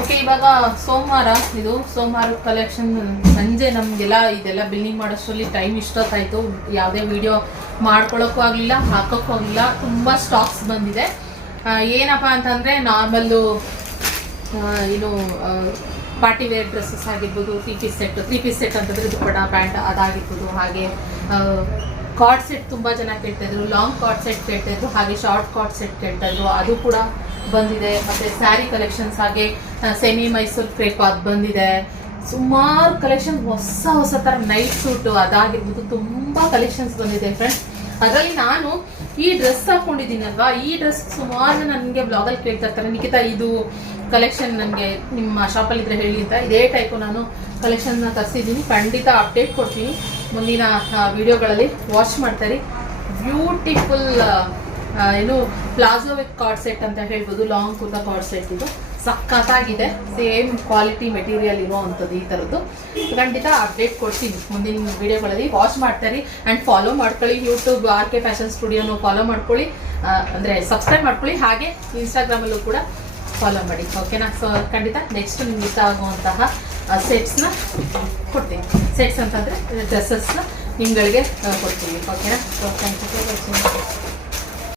Okay, ಇವಾಗ ಸೋಮವಾರ collection ಸಂಜೆ ನಮಗೆಲ್ಲ ಇದೆಲ್ಲ ಬಿಲ್ಲಿಂಗ್ ಮಾಡೋಷ್ಟರಲ್ಲಿ ಟೈಮ್ ಇಷ್ಟೊತ್ತಾಯಿತು. ಯಾವುದೇ ವಿಡಿಯೋ ಮಾಡ್ಕೊಳ್ಳೋಕ್ಕೂ ಆಗಲಿಲ್ಲ, ಹಾಕೋಕ್ಕೂ ಆಗಲಿಲ್ಲ. ತುಂಬ ಸ್ಟಾಕ್ಸ್ ಬಂದಿದೆ. ಏನಪ್ಪ ಅಂತಂದರೆ ನಾರ್ಮಲ್ಲು ಏನು ಪಾರ್ಟಿ ವೇರ್ ಡ್ರೆಸ್ಸಸ್ ಆಗಿರ್ಬೋದು, ತ್ರೀ ಪೀಸ್ ಸೆಟ್ ಅಂತಂದರೆ ದುಪ್ಪಟ ಪ್ಯಾಂಟ್ ಅದಾಗಿರ್ಬೋದು. ಹಾಗೆ ಕಾರ್ಡ್ ಸೆಟ್ ತುಂಬ ಜನ ಕೇಳ್ತಾಯಿದ್ರು, ಲಾಂಗ್ ಕಾರ್ಡ್ ಸೆಟ್ ಕೇಳ್ತಾಯಿದ್ರು, ಹಾಗೆ ಶಾರ್ಟ್ ಕಾರ್ಡ್ ಸೆಟ್ ಕೇಳ್ತಾಯಿದ್ರು, ಅದು ಕೂಡ ಬಂದಿದೆ. ಮತ್ತು ಸ್ಯಾರಿ ಕಲೆಕ್ಷನ್ಸ್, ಹಾಗೆ ಸೆಮಿ ಮೈಸೂರು ಕ್ರೇಪ್ ಅದು ಬಂದಿದೆ. ಸುಮಾರು ಕಲೆಕ್ಷನ್, ಹೊಸ ಥರ ನೈಟ್ ಸೂಟು ಅದಾಗಿರ್ಬೋದು, ತುಂಬ ಕಲೆಕ್ಷನ್ಸ್ ಬಂದಿದೆ ಫ್ರೆಂಡ್ಸ್. ಅದರಲ್ಲಿ ನಾನು ಈ ಡ್ರೆಸ್ ಹಾಕೊಂಡಿದ್ದೀನಲ್ವಾ, ಈ ಡ್ರೆಸ್ ಸುಮಾರು ನನಗೆ ಬ್ಲಾಗಲ್ಲಿ ಕೇಳ್ತಾ ಇರ್ತಾರೆ, ನಿಖಿತಾ ಇದು ಕಲೆಕ್ಷನ್ ನನಗೆ ನಿಮ್ಮ ಶಾಪಲ್ಲಿದ್ದರೆ ಹೇಳಿ ಅಂತ. ಇದೇ ಟೈಪು ನಾನು ಕಲೆಕ್ಷನ್ನ ತರಿಸಿದ್ದೀನಿ. ಖಂಡಿತ ಅಪ್ಡೇಟ್ ಕೊಡ್ತೀನಿ ಮುಂದಿನ ವಿಡಿಯೋಗಳಲ್ಲಿ. ವಾಚ್ ಮಾಡ್ತಾರೆ. ಬ್ಯೂಟಿಫುಲ್ ಏನು ಪ್ಲಾಜೋ ವಿತ್ ಕಾರ್ಡ್ ಸೆಟ್ ಅಂತ ಹೇಳ್ಬೋದು, ಲಾಂಗ್ ಕುರ್ತಾ ಕಾರ್ಡ್ ಸೆಟ್. ಇದು ಸಖತ್ತಾಗಿದೆ, ಸೇಮ್ ಕ್ವಾಲಿಟಿ ಮೆಟೀರಿಯಲ್ ಇರೋ ಅಂಥದ್ದು. ಈ ಥರದ್ದು ಖಂಡಿತ ಅಪ್ಡೇಟ್ ಕೊಡ್ತೀನಿ ಮುಂದಿನ ವಿಡಿಯೋಗಳಲ್ಲಿ. ವಾಚ್ ಮಾಡ್ತಾರೆ ಆ್ಯಂಡ್ ಫಾಲೋ ಮಾಡ್ಕೊಳ್ಳಿ. ಯೂಟ್ಯೂಬ್ RK ಫ್ಯಾಷನ್ ಸ್ಟುಡಿಯೋನು ಫಾಲೋ ಮಾಡ್ಕೊಳ್ಳಿ, ಅಂದರೆ ಸಬ್ಸ್ಕ್ರೈಬ್ ಮಾಡ್ಕೊಳ್ಳಿ. ಹಾಗೆ ಇನ್ಸ್ಟಾಗ್ರಾಮಲ್ಲೂ ಕೂಡ ಫಾಲೋ ಮಾಡಿ, ಓಕೆನಾ? ಸೊ ಖಂಡಿತ ನೆಕ್ಸ್ಟ್ ನಿಮ್ಗೆ ಇಷ್ಟ ಆಗುವಂತಹ ಸೆಟ್ಸ್ನ ಕೊಡ್ತೀನಿ. ಸೆಟ್ಸ್ ಅಂತಂದರೆ ಡ್ರೆಸ್ಸಸ್ನ ನಿಮ್ಗಳಿಗೆ ಕೊಡ್ತೀನಿ, ಓಕೆನಾ? So thank you for watching.